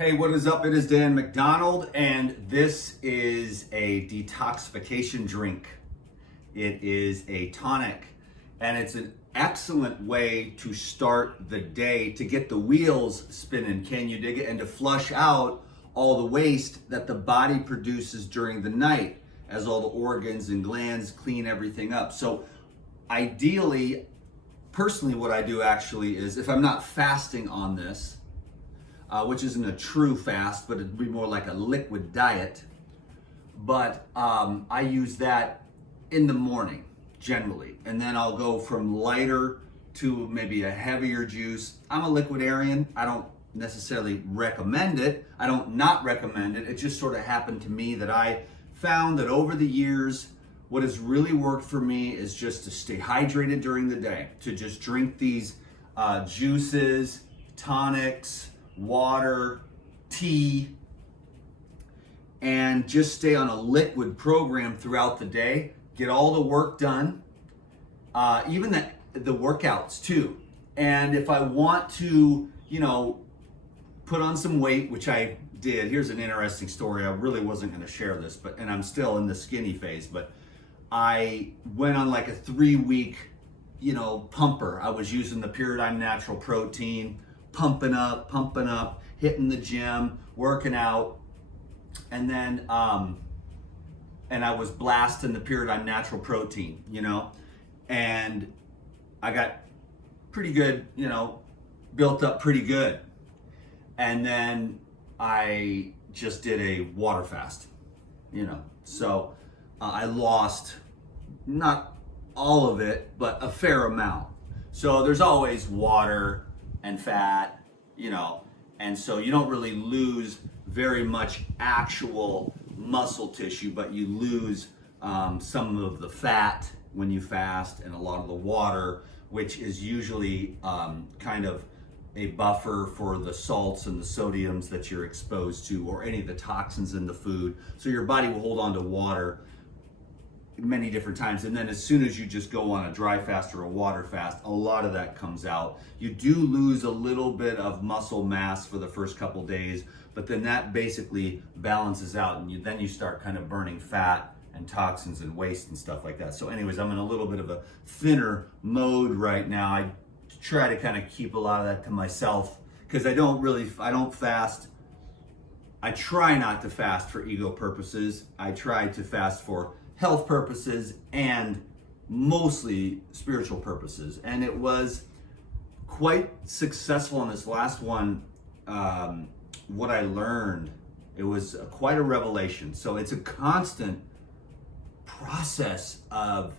Hey, what is up? It is Dan McDonald, and this is a detoxification drink. It is a tonic, and it's an excellent way to start the day, to get the wheels spinning, can you dig it, and to flush out all the waste that the body produces during the night as all the organs and glands clean everything up. So ideally, personally, what I do actually is, if I'm not fasting on this, which isn't a true fast, but it'd be more like a liquid diet. But I use that in the morning generally, and then I'll go from lighter to maybe a heavier juice. I'm a liquidarian. I don't necessarily recommend it. I don't not recommend it. It just sort of happened to me that I found that over the years, what has really worked for me is just to stay hydrated during the day, to just drink these juices, tonics, water, tea, and just stay on a liquid program throughout the day. Get all the work done, even the workouts too. And if I want to, put on some weight, which I did. Here's an interesting story. I really wasn't going to share this, and I'm still in the skinny phase, but I went on like a 3-week, pumper. I was using the Paradigm Natural Protein, pumping up, hitting the gym, working out, and then and I was blasting the Paradigm Natural Protein, and I got pretty good, built up pretty good. And then I just did a water fast, so I lost not all of it, but a fair amount. So there's always water and fat, and so you don't really lose very much actual muscle tissue, but you lose some of the fat when you fast, and a lot of the water, which is usually kind of a buffer for the salts and the sodiums that you're exposed to, or any of the toxins in the food. So your body will hold on to water many different times, and then as soon as you just go on a dry fast or a water fast, a lot of that comes out. You do lose a little bit of muscle mass for the first couple days, but then that basically balances out, and then you start kind of burning fat and toxins and waste and stuff like that. So anyways, I'm in a little bit of a thinner mode right now. I try to kind of keep a lot of that to myself, because I don't fast. I try not to fast for ego purposes. I try to fast for health purposes and mostly spiritual purposes. And it was quite successful in this last one. What I learned, it was quite a revelation. So it's a constant process of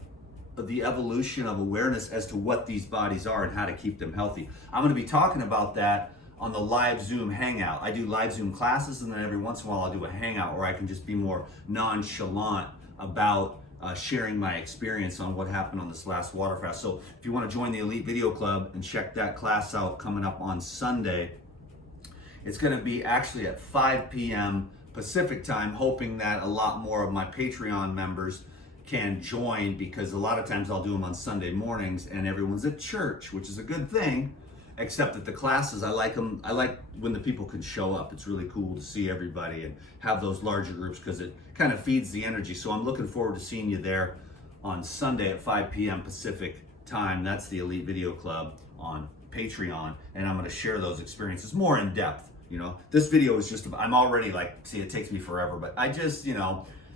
the evolution of awareness as to what these bodies are and how to keep them healthy. I'm going to be talking about that on the live Zoom hangout. I do live Zoom classes, and then every once in a while I'll do a hangout where I can just be more nonchalant about sharing my experience on what happened on this last water fast. So if you want to join the Elite Video Club and check that class out coming up on Sunday, it's going to be actually at 5 p.m. Pacific time, hoping that a lot more of my Patreon members can join, because a lot of times I'll do them on Sunday mornings and everyone's at church, which is a good thing, except that the classes, I like them. I like when the people can show up. It's really cool to see everybody and have those larger groups, because it kind of feeds the energy. So I'm looking forward to seeing you there on Sunday at 5 p.m. Pacific time. That's the Elite Video Club on Patreon, and I'm going to share those experiences more in depth. This video is just, I'm already it takes me forever, but I just,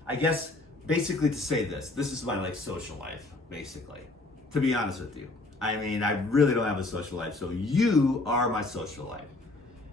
I guess basically to say this is my social life, basically, to be honest with you. I mean, I really don't have a social life, so you are my social life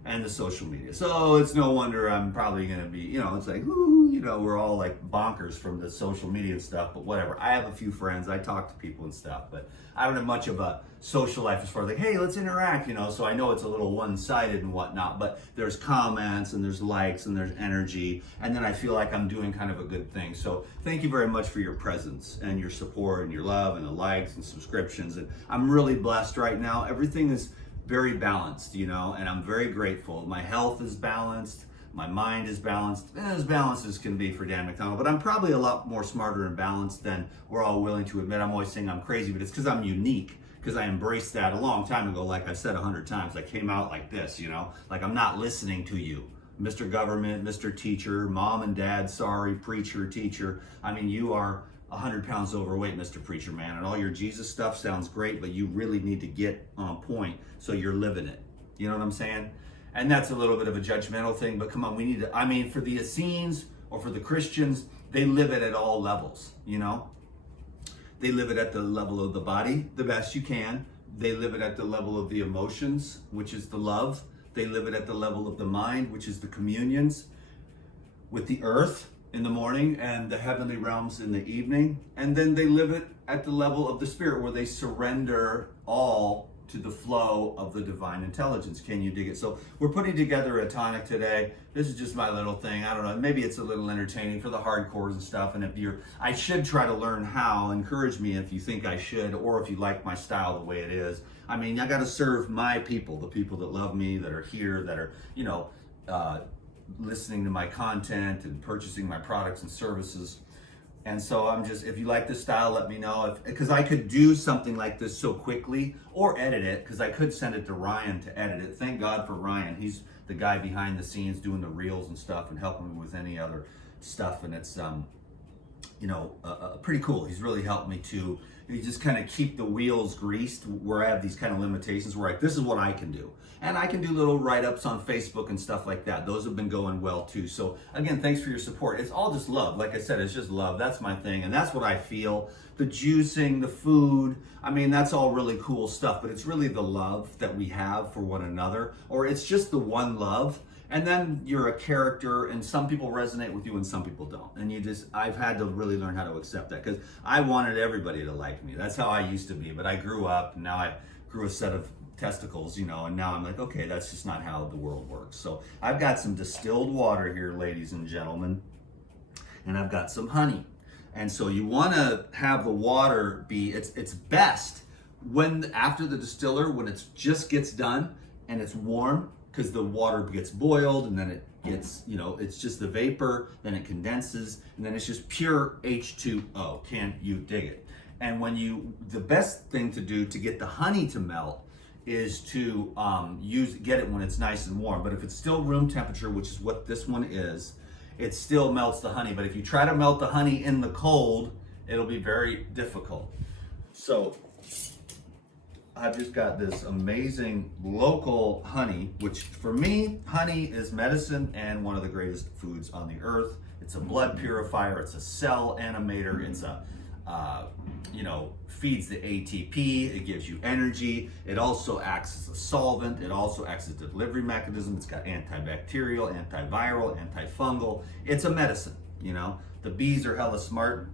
and the social media. So it's no wonder I'm probably gonna be, it's like, ooh, we're all like bonkers from the social media and stuff, but whatever. I have a few friends, I talk to people and stuff, but I don't have much of a social life as far as like, hey, let's interact, so I know it's a little one-sided and whatnot, but there's comments and there's likes and there's energy, and then I feel like I'm doing kind of a good thing. So thank you very much for your presence and your support and your love and the likes and subscriptions, and I'm really blessed right now. Everything is very balanced, and I'm very grateful. My health is balanced, my mind is balanced, and as balanced as can be for Dan McDonald, but I'm probably a lot more smarter and balanced than we're all willing to admit. I'm always saying I'm crazy, but it's because I'm unique, because I embraced that a long time ago. Like I've said 100 times, I came out like this, like I'm not listening to you. Mr. Government, Mr. Teacher, Mom and Dad, sorry, preacher, teacher. I mean, you are 100 pounds overweight, Mr. Preacher Man, and all your Jesus stuff sounds great, but you really need to get on point so you're living it. You know what I'm saying? And that's a little bit of a judgmental thing, but come on, we need to, I mean, for the Essenes or for the Christians, they live it at all levels, you know? They live it at the level of the body, the best you can. They live it at the level of the emotions, which is the love. They live it at the level of the mind, which is the communions with the earth in the morning and the heavenly realms in the evening. And then they live it at the level of the spirit, where they surrender all to the flow of the divine intelligence. Can you dig it? So we're putting together a tonic today. This is just my little thing. I don't know, maybe it's a little entertaining for the hardcores and stuff. And if you're, I should try to learn how. Encourage me if you think I should, or if you like my style the way it is. I mean, I got to serve my people, the people that love me, that are here, that are, you know, listening to my content and purchasing my products and services. And so I'm just, if you like this style, let me know. Because I could do something like this so quickly, or edit it, because I could send it to Ryan to edit it. Thank God for Ryan. He's the guy behind the scenes doing the reels and stuff and helping me with any other stuff. And it's, you know, pretty cool. He's really helped me to, you just kind of keep the wheels greased, where I have these kind of limitations where, like, this is what I can do. And I can do little write-ups on Facebook and stuff like that. Those have been going well too. So again, thanks for your support. It's all just love. Like I said, it's just love. That's my thing. And that's what I feel. The juicing, the food, I mean, that's all really cool stuff, but it's really the love that we have for one another, or it's just the one love. And then you're a character, and some people resonate with you and some people don't. And you just, I've had to really learn how to accept that, because I wanted everybody to like me. That's how I used to be, but I grew up, and now I grew a set of testicles, you know, and now I'm like, okay, that's just not how the world works. So I've got some distilled water here, ladies and gentlemen, and I've got some honey. And so you want to have the water be, it's best when, after the distiller, when it just gets done and it's warm, because the water gets boiled and then it gets, you know, it's just the vapor, then it condenses, and then it's just pure H2O. Can you dig it? And when you, the best thing to do to get the honey to melt is to get it when it's nice and warm. But if it's still room temperature, which is what this one is, it still melts the honey. But if you try to melt the honey in the cold, it'll be very difficult. So I've just got this amazing local honey, which for me, honey is medicine and one of the greatest foods on the earth. It's a blood purifier, it's a cell animator, it's a, you know, feeds the ATP, it gives you energy. It also acts as a solvent. It also acts as a delivery mechanism. It's got antibacterial, antiviral, antifungal. It's a medicine, you know. The bees are hella smart,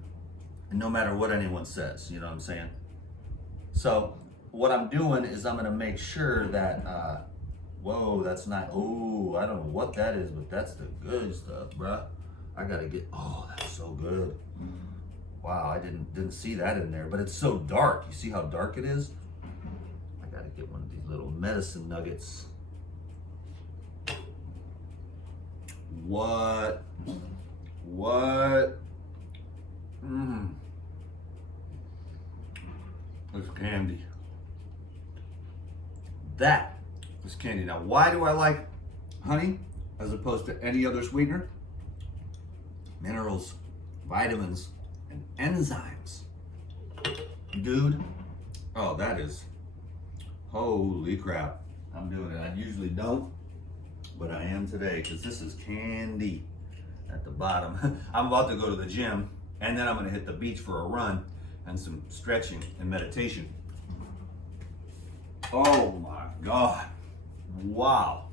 and no matter what anyone says, you know what I'm saying? So what I'm doing is I'm gonna make sure that, whoa, that's not, oh, I don't know what that is, but that's the good stuff, bruh. I gotta get, oh, that's so good. Wow, I didn't see that in there, but it's so dark. You see how dark it is? I gotta get one of these little medicine nuggets. What? It's candy. That is candy. Now, why do I like honey as opposed to any other sweetener? Minerals, vitamins, and enzymes. Dude, oh, that is, holy crap. I'm doing it. I usually don't, but I am today, because this is candy at the bottom. I'm about to go to the gym, and then I'm gonna hit the beach for a run and some stretching and meditation. Oh my God, wow.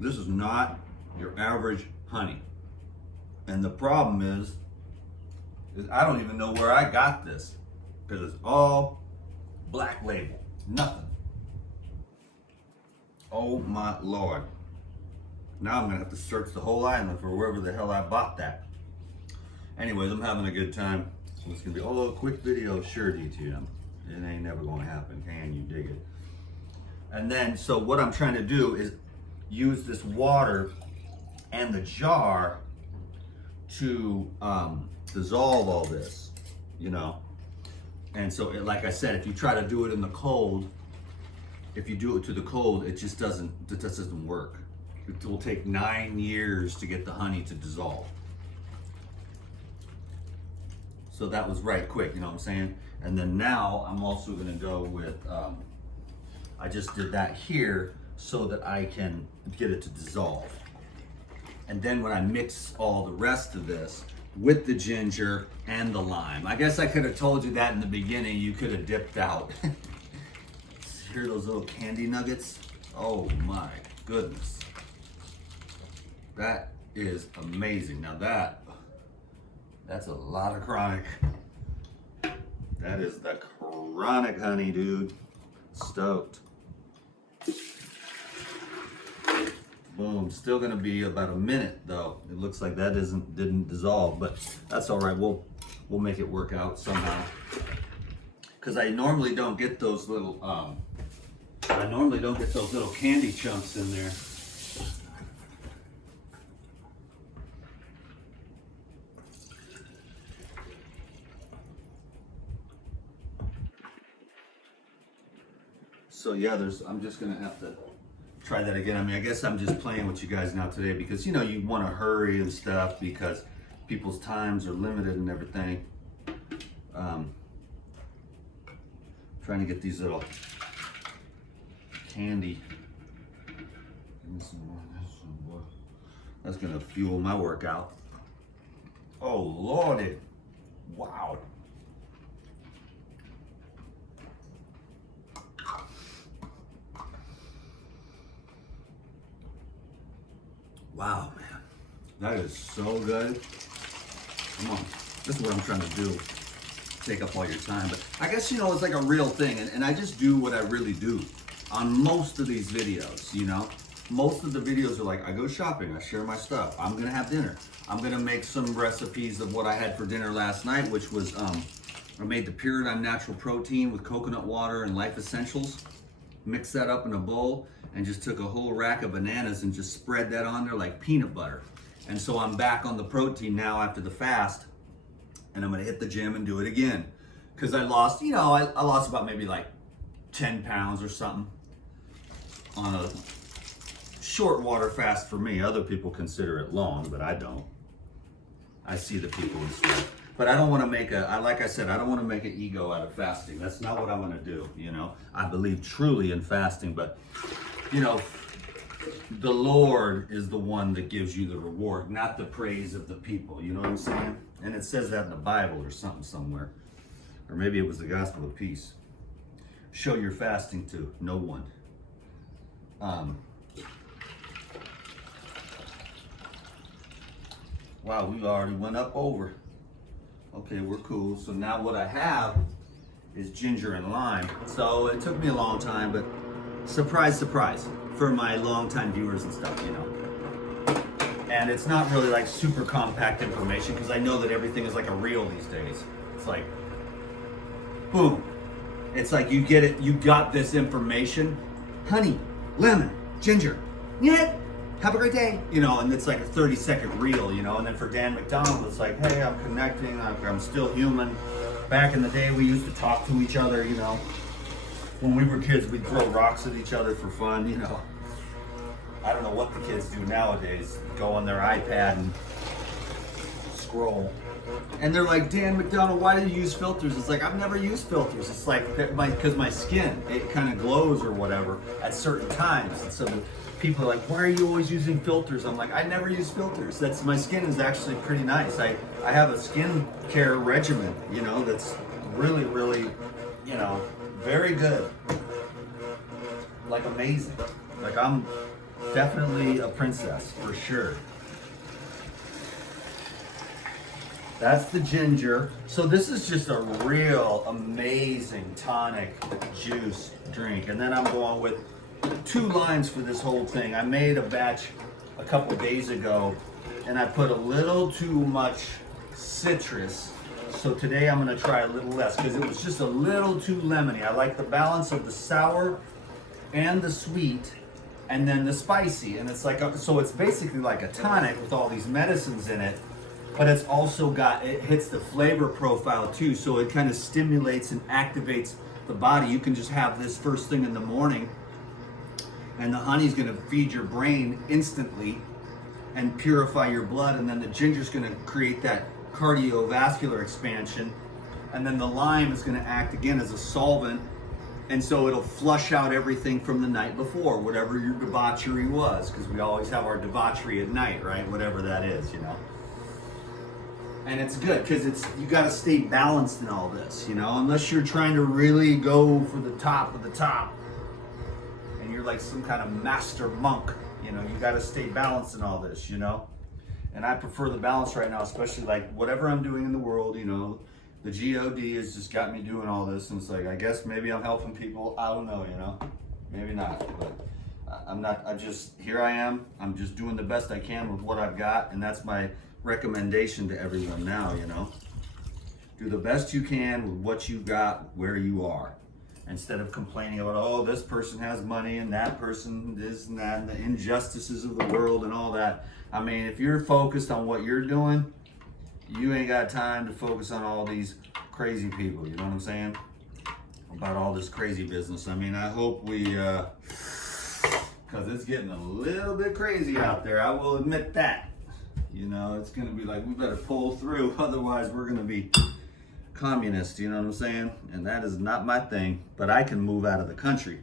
This is not your average honey. And the problem is I don't even know where I got this, because it's all black label, nothing. Oh my Lord. Now I'm gonna have to search the whole island for wherever the hell I bought that. Anyways, I'm having a good time. It's gonna be, oh, a quick video, sure, DTM. It ain't never gonna happen, can you dig it? And then, so what I'm trying to do is use this water and the jar to dissolve all this, you know. And so, like I said, if you try to do it in the cold, if you do it to the cold, it just doesn't work. It will take 9 years to get the honey to dissolve. So that was right quick, you know what I'm saying? And then now I'm also gonna go with, I just did that here so that I can get it to dissolve. And then when I mix all the rest of this with the ginger and the lime, I guess I could have told you that in the beginning, you could have dipped out. Hear those little candy nuggets? Oh my goodness. That is amazing. Now that's a lot of chronic. That is the chronic honey, dude. Stoked. Boom. Still gonna be about a minute though. It looks like that didn't dissolve, but that's all right. We'll make it work out somehow. Because I normally don't get those little candy chunks in there. So yeah, I'm just gonna have to try that again. I mean, I guess I'm just playing with you guys now today because, you know, you want to hurry and stuff because people's times are limited and everything. Trying to get these little candy. That's gonna fuel my workout. Oh Lordy, wow. Wow, man, that is so good. Come on, this is what I'm trying to do. Take up all your time, but I guess, you know, it's like a real thing, and I just do what I really do on most of these videos, you know. Most of the videos are like, I go shopping, I share my stuff, I'm gonna have dinner, I'm gonna make some recipes of what I had for dinner last night, which was, I made the Paradigm Natural Protein with coconut water and Life Essentials, mixed that up in a bowl, and just took a whole rack of bananas and just spread that on there like peanut butter. And so I'm back on the protein now after the fast, and I'm gonna hit the gym and do it again. Cause I lost, you know, I lost about maybe like 10 pounds or something on a short water fast for me. Other people consider it long, but I don't. I see the people and stuff. But I don't wanna make like I said, I don't wanna make an ego out of fasting. That's not what I'm gonna do, you know. I believe truly in fasting, but you know, the Lord is the one that gives you the reward, not the praise of the people. You know what I'm saying? And it says that in the Bible or something somewhere. Or maybe it was the gospel of peace. Show your fasting to no one. Wow, we already went up over. Okay, we're cool. So now what I have is ginger and lime. So it took me a long time, but surprise, surprise, for my longtime viewers and stuff, you know. And it's not really like super compact information because I know that everything is like a reel these days. It's like, boom. It's like you get it, you got this information. Honey, lemon, ginger, yeah, have a great day. You know, and it's like a 30-second reel, you know. And then for Dan McDonald, it's like, hey, I'm connecting, I'm still human. Back in the day, we used to talk to each other, you know. When we were kids, we'd throw rocks at each other for fun, you know. I don't know what the kids do nowadays. Go on their iPad and scroll. And they're like, Dan McDonald, why do you use filters? It's like, I've never used filters. It's like, because my skin, it kind of glows or whatever at certain times. And so people are like, why are you always using filters? I'm like, I never use filters. My skin is actually pretty nice. I have a skin care regimen, you know, that's really, really, you know, very good. Like amazing. Like I'm definitely a princess for sure. That's the ginger. So this is just a real amazing tonic juice drink. And then I'm going with 2 limes for this whole thing. I made a batch a couple days ago and I put a little too much citrus. So today I'm gonna try a little less because it was just a little too lemony. I like the balance of the sour and the sweet and then the spicy. And it's like, so it's basically like a tonic with all these medicines in it, but it's also it hits the flavor profile too. So it kind of stimulates and activates the body. You can just have this first thing in the morning And the honey's gonna feed your brain instantly and purify your blood, and then the ginger's gonna create that cardiovascular expansion, and then the lime is gonna act again as a solvent, and so it'll flush out everything from the night before, whatever your debauchery was, because we always have our debauchery at night, right? Whatever that is, you know. And it's good, because you gotta stay balanced in all this, you know, unless you're trying to really go for the top of the top, and you're like some kind of master monk, you know, you gotta stay balanced in all this, you know. And I prefer the balance right now, especially like whatever I'm doing in the world, you know. The God has just got me doing all this, and it's like, I guess maybe I'm helping people. I don't know, you know, maybe not, but I'm not. Here I am. I'm just doing the best I can with what I've got, and that's my recommendation to everyone now, you know. Do the best you can with what you got where you are, instead of complaining about, oh, this person has money and that person this and that, and the injustices of the world and all that. I mean, if you're focused on what you're doing, you ain't got time to focus on all these crazy people, you know what I'm saying? About all this crazy business. I mean, I hope we, because it's getting a little bit crazy out there, I will admit that. You know, it's gonna be like, we better pull through, otherwise we're gonna be communist, you know what I'm saying? And that is not my thing, but I can move out of the country,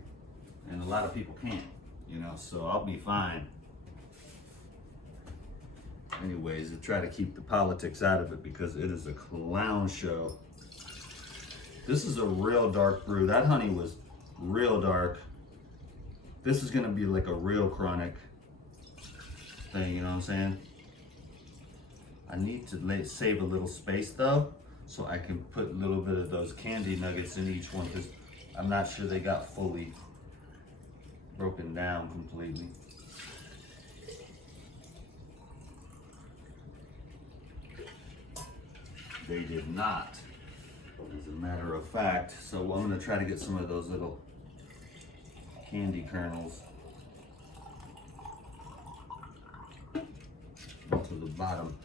and a lot of people can't, you know, so I'll be fine. Anyways, I try to keep the politics out of it because it is a clown show. This is a real dark brew. That honey was real dark. This is gonna be like a real chronic thing, you know what I'm saying? I need to save a little space though, so I can put a little bit of those candy nuggets in each one, because I'm not sure they got fully broken down completely. They did not, as a matter of fact. So I'm gonna try to get some of those little candy kernels to the bottom.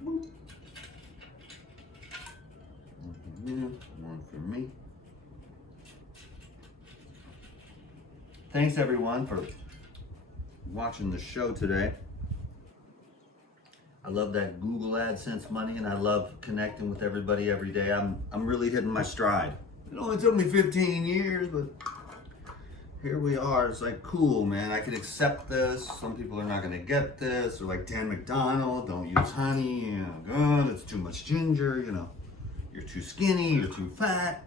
One for you, one for me. Thanks everyone for watching the show today. I love that Google AdSense money, and I love connecting with everybody every day. I'm really hitting my stride. It only took me 15 years, but here we are. It's like, cool, man. I can accept this. Some people are not gonna get this. They're like, Dan McDonald, don't use honey. You know, God, it's too much ginger. You know, you're too skinny. You're too fat.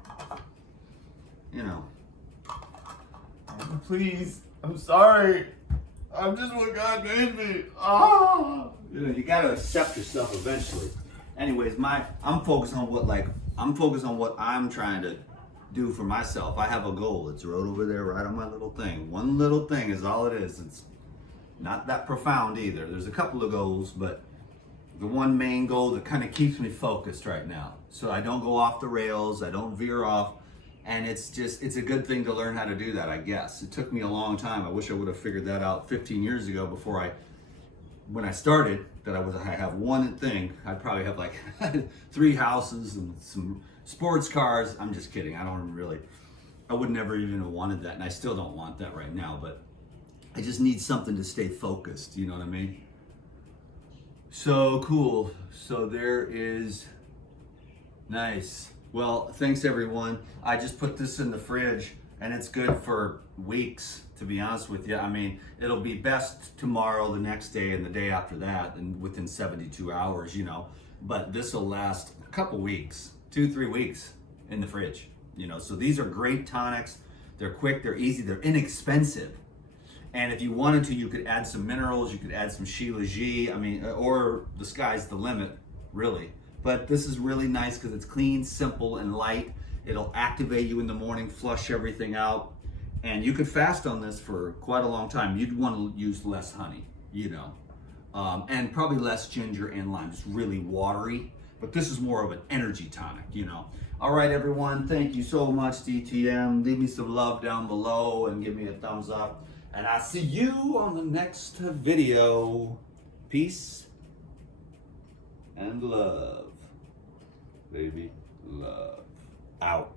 You know. Please, I'm sorry. I'm just what God made me. Ah. You know, you gotta accept yourself eventually. Anyways, I'm focused on what I'm trying to do for myself. I have a goal. It's right over there, right on my little thing. One little thing is all it is. It's not that profound either. There's a couple of goals, but the one main goal that kind of keeps me focused right now, so I don't go off the rails, I don't veer off, and it's a good thing to learn how to do that, I guess. It took me a long time. I wish I would have figured that out 15 years ago when I started, that I have one thing. I'd probably have like 3 houses and some sports cars. I'm just kidding. I would never even have wanted that, and I still don't want that right now, but I just need something to stay focused, you know what I mean? So cool. So there is, nice. Well, thanks everyone. I just put this in the fridge, and it's good for weeks, to be honest with you. I mean, it'll be best tomorrow, the next day, and the day after that, and within 72 hours, you know. But this will last a couple weeks, 2-3 weeks in the fridge, you know. So these are great tonics. They're quick, they're easy, they're inexpensive. And if you wanted to, you could add some minerals, you could add some Shilajit, I mean, or the sky's the limit, really. But this is really nice because it's clean, simple, and light. It'll activate you in the morning, flush everything out. And you could fast on this for quite a long time. You'd want to use less honey, you know, and probably less ginger and lime. It's really watery, but this is more of an energy tonic, you know. All right, everyone, thank you so much, DTM. Leave me some love down below and give me a thumbs up. And I'll see you on the next video. Peace and love, baby, love. Out.